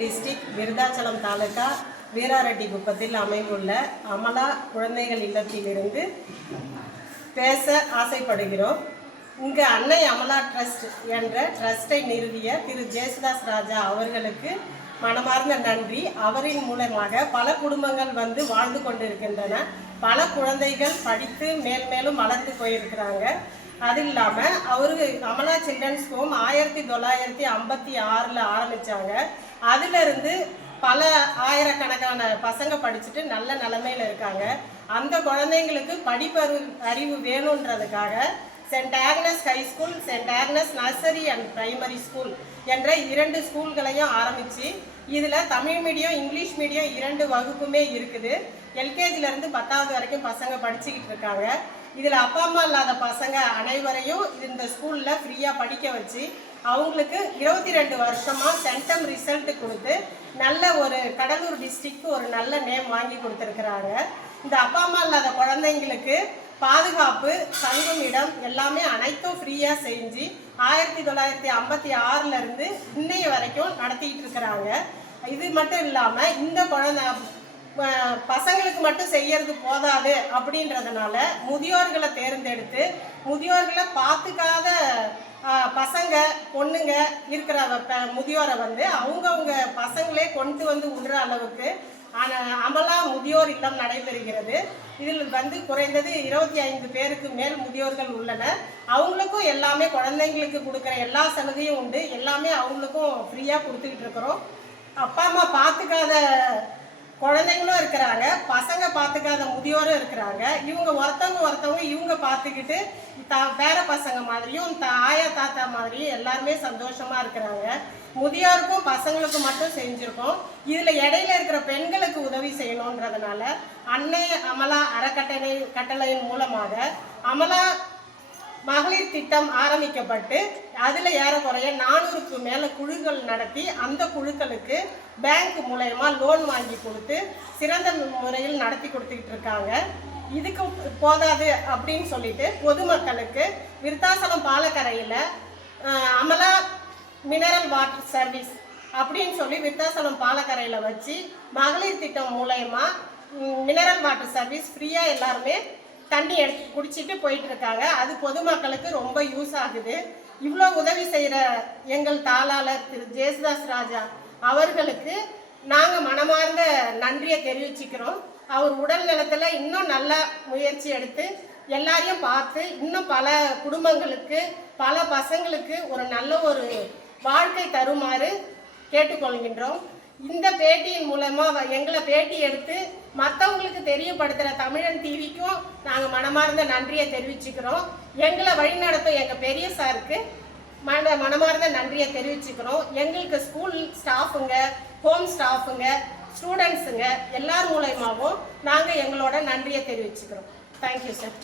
District Virudhachalam taluka Veerareddy குப்பத்தில் அமைந்துள்ள அமலா குழந்தைகள் இல்லத்திலிருந்து பேச ஆசைப்படுகிறோம். இங்கு அன்னை அமலா ட்ரஸ்ட் என்ற ட்ரஸ்டை நிறுவிய திரு ஜேசுதாஸ் ராஜா அவர்களுக்கு மனமார்ந்த நன்றி. அவரின் மூலமாக பல குடும்பங்கள் வந்து வாழ்ந்து கொண்டிருக்கின்றன. பல குழந்தைகள் படித்து மேலும் வளர்ந்து போயிருக்கிறாங்க. அது இல்லாமல் அவரு அமலா சில்ட்ரன்ஸ் ஹோம் 1956 ஆரம்பித்தாங்க. அதிலிருந்து பல ஆயிரக்கணக்கான பசங்க படிச்சுட்டு நல்ல நிலைமையில் இருக்காங்க. அந்த குழந்தைங்களுக்கு படிப்பறிவு வேணுன்றதுக்காக saint Agnes high school, saint Agnes nursery and primary school என்ற 2 ஸ்கூல்களையும் ஆரம்பித்து இதில் தமிழ் மீடியம், இங்கிலீஷ் மீடியம் 2 வகுப்புமே இருக்குது. எல்கேஜிலேருந்து 10வது வரைக்கும் பசங்க படிச்சுக்கிட்டு இருக்காங்க. இதில் அப்பா அம்மா இல்லாத பசங்க அனைவரையும் இந்த ஸ்கூலில் ஃப்ரீயாக படிக்க வச்சு அவங்களுக்கு 22 வருஷமாக சென்டம் ரிசல்ட் கொடுத்து நல்ல ஒரு கடலூர் டிஸ்ட்ரிக்ட் ஒரு நல்ல நேம் வாங்கி கொடுத்துருக்குறாங்க. இந்த அப்பா அம்மா இல்லாத குழந்தைங்களுக்கு பாதுகாப்பு, தங்கும் இடம் எல்லாமே அனைத்தும் ஃப்ரீயாக செஞ்சு 1956 இன்னைய வரைக்கும் நடத்திக்கிட்டு இருக்கிறாங்க. இது மட்டும் இல்லாமல் இந்த பசங்களுக்கு மட்டும் செய்யறது போதாது அப்படின்றதுனால முதியோர்களை தேர்ந்தெடுத்து முதியோர்களை பார்த்துக்காத பசங்க பொண்ணுங்க இருக்கிற முதியோரை வந்து அவங்கவுங்க பசங்களே கொண்டு வந்து விடுற அளவுக்கு அமலா முதியோர் இல்லம் நடைபெறுகிறது. இதில் வந்து குறைந்தது 25 பேருக்கு மேல் முதியோர்கள் உள்ளனர். அவங்களுக்கும் எல்லாமே குழந்தைங்களுக்கு கொடுக்குற எல்லா சலுகையும் உண்டு. எல்லாமே அவங்களுக்கும் ஃப்ரீயாக கொடுத்துக்கிட்டு இருக்கிறோம். அப்பா அம்மா பார்த்துக்காத குழந்தைங்களும் இருக்கிறாங்க, பசங்க பார்த்துக்காத முதியோரும் இருக்கிறாங்க. இவங்க ஒருத்தவங்க இவங்க பார்த்துக்கிட்டு வேற பசங்க மாதிரியும் ஆயா தாத்தா மாதிரியும் எல்லாருமே சந்தோஷமா இருக்கிறாங்க. முதியோருக்கும் பசங்களுக்கும் மட்டும் செஞ்சுருக்கோம். இதில் இடையில இருக்கிற பெண்களுக்கு உதவி செய்யணுன்றதுனால அன்னை அமலா அறக்கட்டளையின் மூலமாக அமலா மகளிர் திட்டம் ஆரம்பிக்கப்பட்டு அதில் ஏறக்குறைய 400க்கு மேலே குழுக்கள் நடத்தி அந்த குழுக்களுக்கு பேங்க் மூலயமா லோன் வாங்கி கொடுத்து சிறந்த முறையில் நடத்தி கொடுத்துக்கிட்டு இருக்காங்க. இதுக்கு போதாது அப்படின்னு சொல்லிட்டு பொதுமக்களுக்கு விருத்தாசலம் பாலக்கரையில் அமலா மினரல் வாட்டர் சர்வீஸ் அப்படின்னு சொல்லி விருத்தாசலம் பாலக்கரையில் வச்சு மகளிர் திட்டம் மூலயமா மினரல் வாட்டர் சர்வீஸ் ஃப்ரீயாக எல்லாருமே தண்ணி எடுத்து குடிச்சிட்டு போயிட்டு இருக்காங்க. அது பொதுமக்களுக்கு ரொம்ப யூஸ் ஆகுது. இவ்வளோ உதவி செய்கிற எங்கள் தாளாளர் திரு ஜேசுதாஸ் ராஜா அவர்களுக்கு நாங்கள் மனமார்ந்த நன்றியை தெரிவிச்சுக்கிறோம். அவர் உடல் நலத்தில் இன்னும் நல்ல முயற்சி எடுத்து எல்லாரையும் பார்த்து இன்னும் பல குடும்பங்களுக்கு பல பசங்களுக்கு ஒரு நல்ல ஒரு வாழ்க்கை தருமாறு கேட்டுக்கொள்கின்றோம். இந்த பேட்டியின் மூலமாக எங்களை பேட்டி எடுத்து மற்றவங்களுக்கு தெரியப்படுத்துகிற தமிழன் டிவிக்கும் நாங்கள் மனமார்ந்த நன்றியை தெரிவிச்சுக்கிறோம். எங்களை வழிநடத்தும் எங்கள் பெரிய சாருக்கு மனமார்ந்த நன்றியை தெரிவிச்சுக்கிறோம். எங்களுக்கு ஸ்கூல் ஸ்டாஃபுங்க, ஹோம் ஸ்டாஃபுங்க, ஸ்டூடெண்ட்ஸுங்க எல்லார் மூலயமாவும் நாங்கள் எங்களோட நன்றியை தெரிவிச்சுக்கிறோம். Thank you sir.